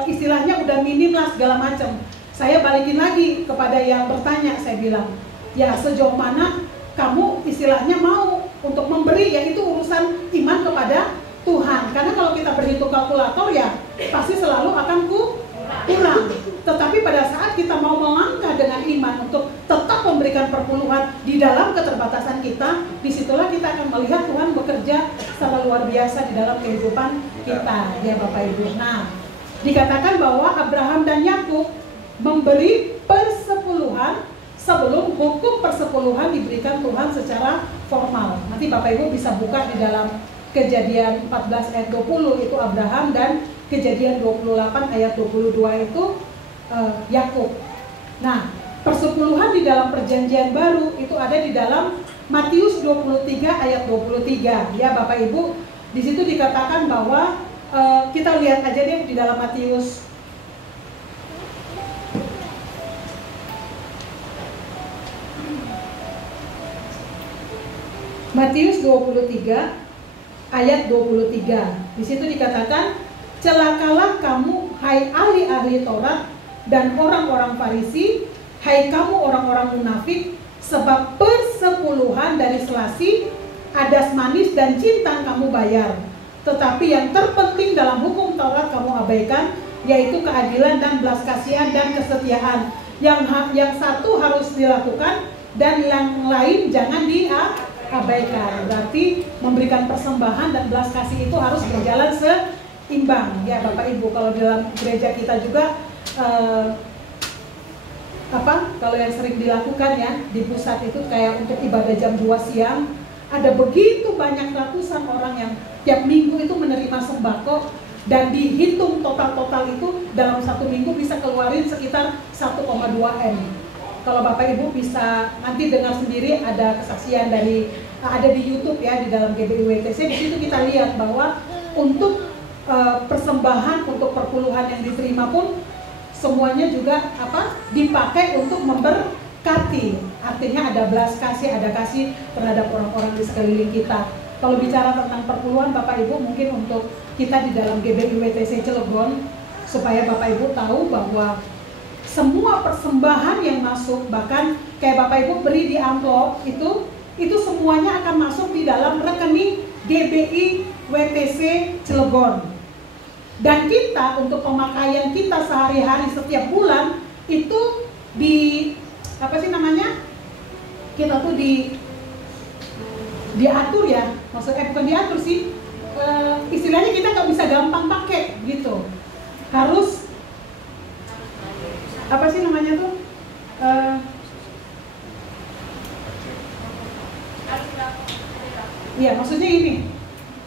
istilahnya udah minim lah segala macam. Saya balikin lagi kepada yang bertanya, saya bilang, ya sejauh mana kamu istilahnya mau untuk memberi, ya itu urusan iman kepada Tuhan. Karena kalau kita berhitung kalkulator ya pasti selalu akan kurang. Tetapi pada saat kita mau melangkah dengan iman untuk tetap memberikan perpuluhan di dalam keterbatasan kita, disitulah kita akan melihat Tuhan bekerja secara luar biasa di dalam kehidupan kita, ya Bapak Ibu. Nah, dikatakan bahwa Abraham dan Yakub memberi persepuluhan sebelum hukum persepuluhan diberikan Tuhan secara formal. Nanti Bapak Ibu bisa buka di dalam Kejadian 14 ayat 20 itu Abraham, dan Kejadian 28 ayat 22 itu Yakub. Nah, persepuluhan di dalam perjanjian baru itu ada di dalam Matius 23 ayat 23. Ya Bapak Ibu, di situ dikatakan bahwa kita lihat aja deh di dalam Matius Matius 23 ayat 23. Di situ dikatakan, celakalah kamu hai ahli-ahli Taurat dan orang-orang Farisi, hai kamu orang-orang munafik, sebab persepuluhan dari selasi, adas manis dan cinta kamu bayar, tetapi yang terpenting dalam hukum Taurat kamu abaikan, yaitu keadilan dan belas kasihan dan kesetiaan. Yang satu harus dilakukan dan yang lain jangan diabaikan. Berarti memberikan persembahan dan belas kasih itu harus berjalan seimbang. Ya Bapak Ibu, kalau di dalam gereja kita juga kalau yang sering dilakukan ya di pusat itu kayak untuk ibadah jam 2 siang, ada begitu banyak ratusan orang yang tiap minggu itu menerima sembako, dan dihitung total itu dalam satu minggu bisa keluarin sekitar 1,2 M. Kalau Bapak Ibu bisa nanti dengar sendiri, ada kesaksian ada di YouTube ya, di dalam GBI WTC. Di situ kita lihat bahwa untuk persembahan untuk perpuluhan yang diterima pun semuanya juga dipakai untuk memberkati. Artinya ada belas kasih, ada kasih terhadap orang-orang di sekeliling kita. Kalau bicara tentang perpuluhan Bapak Ibu, mungkin untuk kita di dalam GBI WTC Cilegon, supaya Bapak Ibu tahu bahwa semua persembahan yang masuk, bahkan kayak Bapak Ibu beri di amplop itu semuanya akan masuk di dalam rekening GBI WTC Cilegon. Dan kita untuk pemakaian kita sehari-hari setiap bulan itu kita tuh diatur ya, maksudnya bukan diatur sih, istilahnya kita nggak bisa gampang pakai gitu, harus iya maksudnya ini.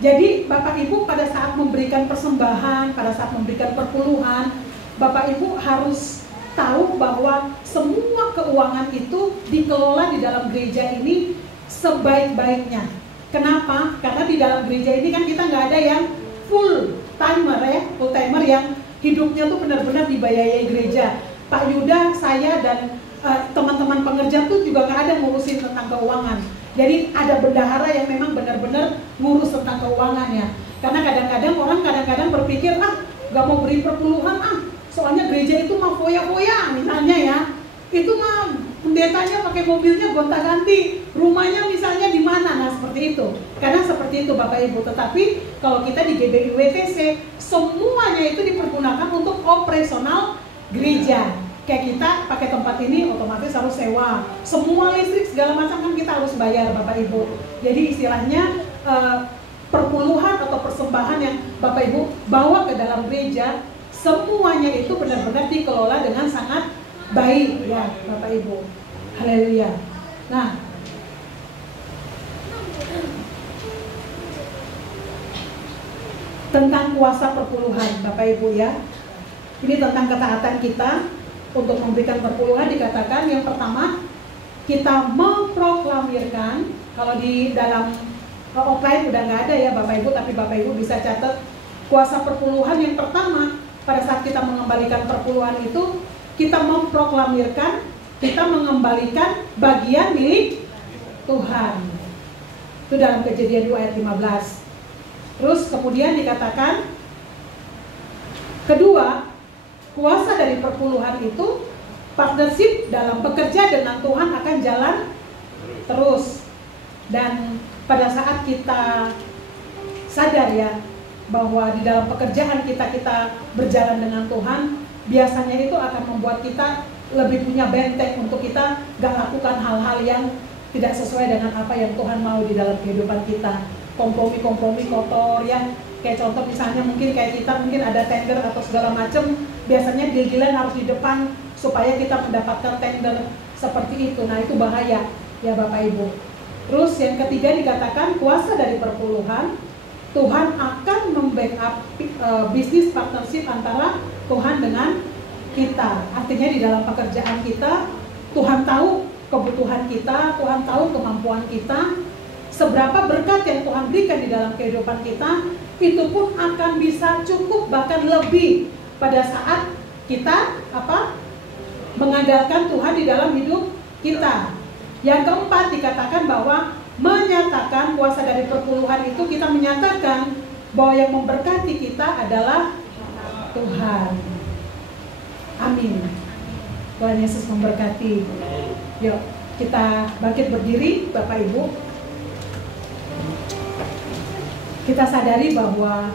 Jadi Bapak Ibu pada saat memberikan persembahan, pada saat memberikan perpuluhan, Bapak Ibu harus tahu bahwa semua keuangan itu dikelola di dalam gereja ini sebaik-baiknya. Kenapa? Karena di dalam gereja ini kan kita nggak ada yang full timer yang hidupnya tuh benar-benar dibayai gereja. Pak Yuda, saya dan teman-teman pengerja tuh juga nggak ada ngurusin tentang keuangan. Jadi ada bendahara yang memang benar-benar ngurus tentang keuangannya. Karena kadang-kadang orang berpikir, gak mau beri perpuluhan, soalnya gereja itu mah foya-foya misalnya ya. Itu mah pendetanya pakai mobilnya gonta-ganti, rumahnya misalnya di mana, nah seperti itu. Karena seperti itu Bapak Ibu. Tetapi kalau kita di GBI WTC, semuanya itu dipergunakan untuk operasional gereja. Kayak kita pakai tempat ini otomatis harus sewa, semua listrik segala macam kan kita harus bayar Bapak Ibu. Jadi istilahnya perpuluhan atau persembahan yang Bapak Ibu bawa ke dalam gereja, semuanya itu benar-benar dikelola dengan sangat baik ya Bapak Ibu. Haleluya. Nah, tentang kuasa perpuluhan Bapak Ibu ya, ini tentang ketaatan kita untuk memberikan perpuluhan. Dikatakan yang pertama, kita memproklamirkan. Kalau di dalam offline udah nggak ada ya Bapak Ibu, tapi Bapak Ibu bisa catat kuasa perpuluhan yang pertama. Pada saat kita mengembalikan perpuluhan itu, kita memproklamirkan, kita mengembalikan bagian milik Tuhan. Itu dalam Kejadian 2 ayat 15. Terus kemudian dikatakan, kedua, kuasa dari perpuluhan itu partnership dalam bekerja dengan Tuhan akan jalan terus. Dan pada saat kita sadar ya bahwa di dalam pekerjaan kita berjalan dengan Tuhan, biasanya itu akan membuat kita lebih punya benteng untuk kita gak lakukan hal-hal yang tidak sesuai dengan apa yang Tuhan mau di dalam kehidupan kita. Kompromi kotor ya. Kayak contoh misalnya mungkin kayak kita mungkin ada tender atau segala macam, biasanya deal-dealan harus di depan supaya kita mendapatkan tender seperti itu. Nah itu bahaya ya Bapak Ibu. Terus yang ketiga dikatakan kuasa dari perpuluhan, Tuhan akan membackup bisnis partnership antara Tuhan dengan kita. Artinya di dalam pekerjaan kita, Tuhan tahu kebutuhan kita, Tuhan tahu kemampuan kita, seberapa berkat yang Tuhan berikan di dalam kehidupan kita, itu pun akan bisa cukup bahkan lebih pada saat kita mengandalkan Tuhan di dalam hidup kita. Yang keempat dikatakan bahwa menyatakan kuasa dari perpuluhan itu, kita menyatakan bahwa yang memberkati kita adalah Tuhan. Amin. Tuhan Yesus memberkati. Yuk kita bangkit berdiri Bapak Ibu. kita sadari bahwa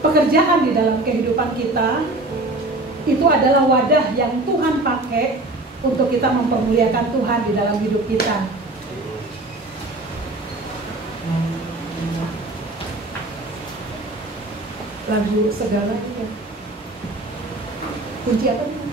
pekerjaan di dalam kehidupan kita itu adalah wadah yang Tuhan pakai untuk kita mempermuliakan Tuhan di dalam hidup kita. Lagu segala ya. Kunci apa nih?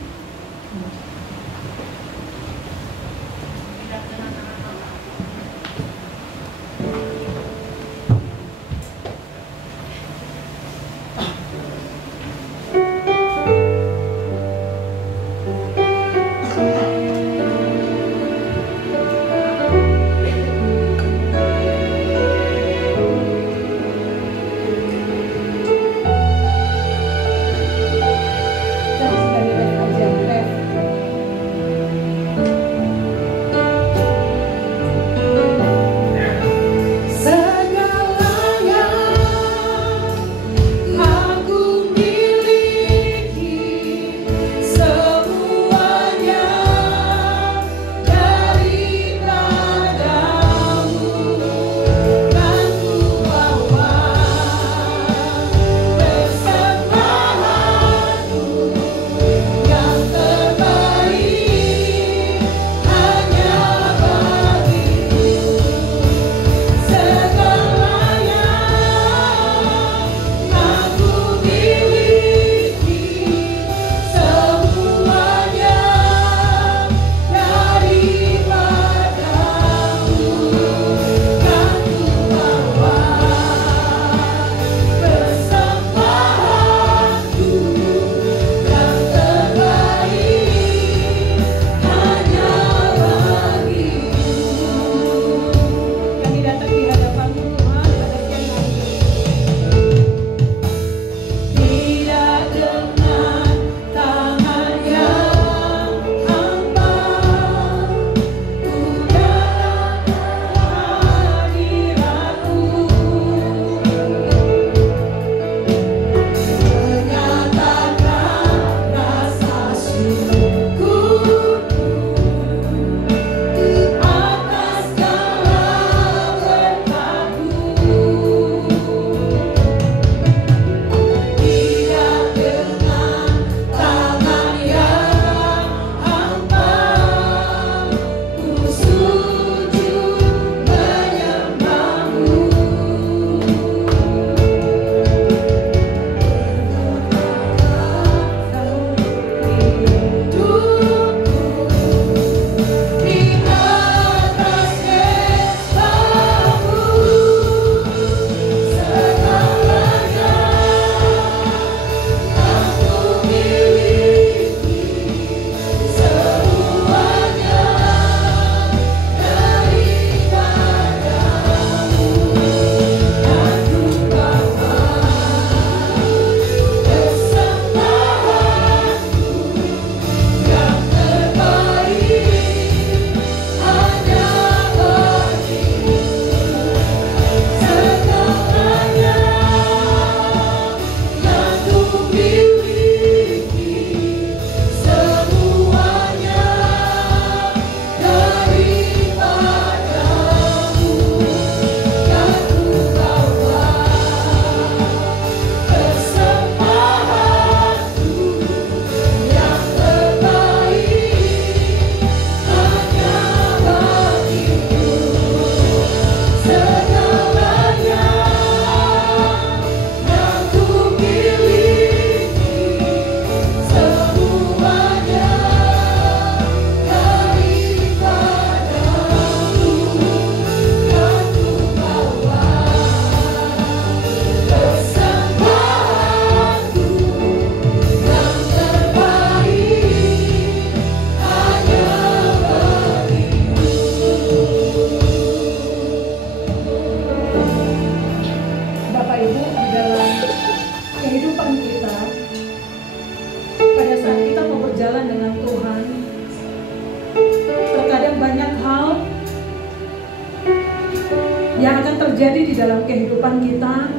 yang akan terjadi di dalam kehidupan kita,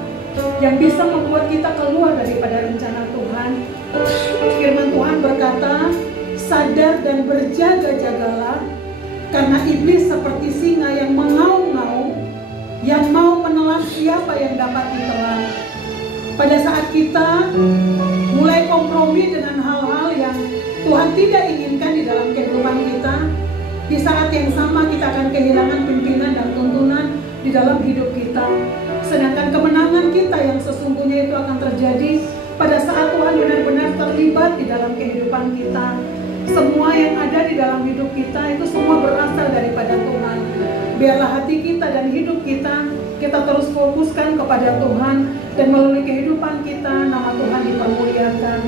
yang bisa membuat kita keluar daripada rencana Tuhan. Firman Tuhan berkata, sadar dan berjaga-jagalah, karena iblis seperti singa yang mengaum-ngaum, yang mau menelan siapa yang dapat ditelan. Pada saat kita mulai kompromi dengan hal-hal yang Tuhan tidak inginkan di dalam kehidupan kita, di saat yang sama kita akan kehilangan pimpinan dan tuntunan di dalam hidup kita. Sedangkan kemenangan kita yang sesungguhnya itu akan terjadi pada saat Tuhan benar-benar terlibat di dalam kehidupan kita. Semua yang ada di dalam hidup kita itu semua berasal daripada Tuhan. Biarlah hati kita dan hidup kita terus fokuskan kepada Tuhan, dan melalui kehidupan kita nama Tuhan dipermuliakan.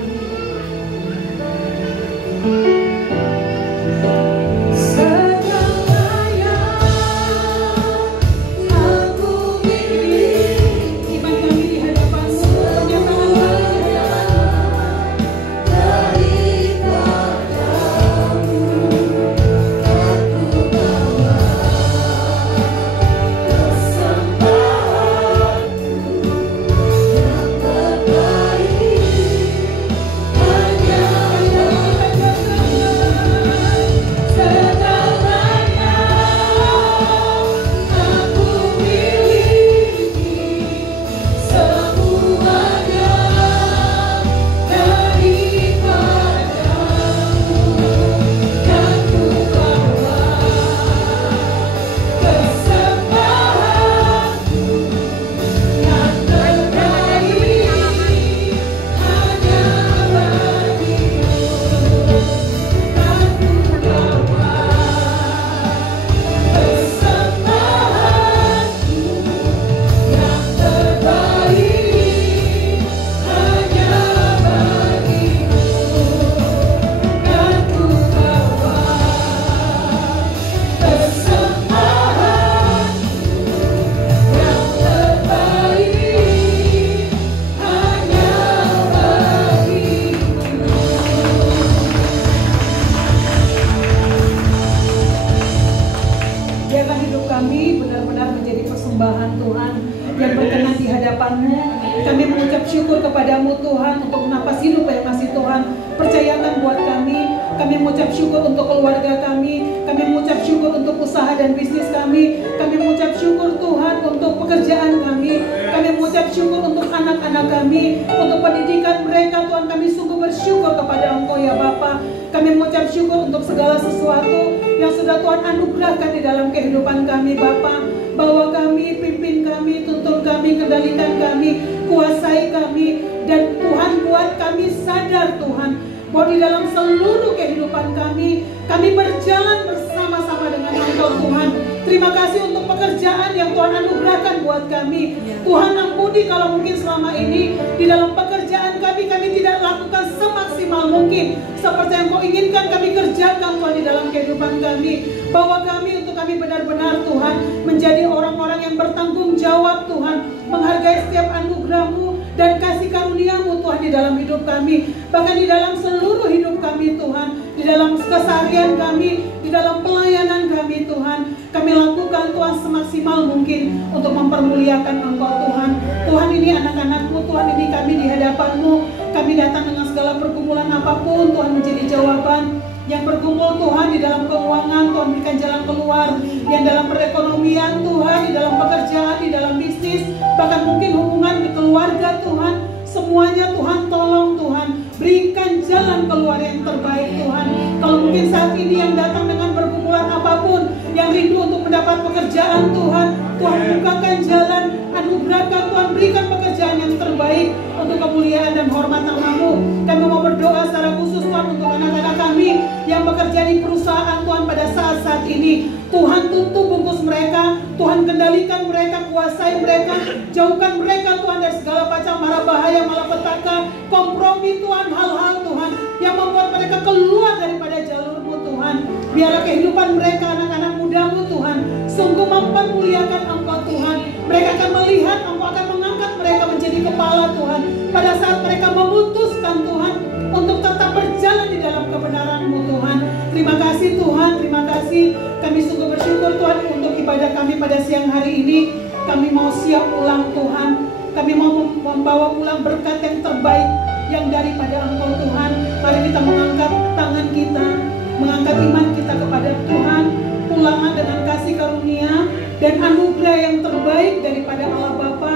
Dan anugerah yang terbaik daripada Allah Bapa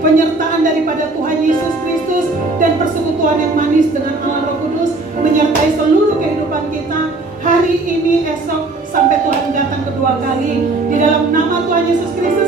penyertaan daripada Tuhan Yesus Kristus dan persekutuan yang manis dengan Allah Roh Kudus menyertai seluruh kehidupan kita hari ini, esok, sampai Tuhan datang kedua kali. Di dalam nama Tuhan Yesus Kristus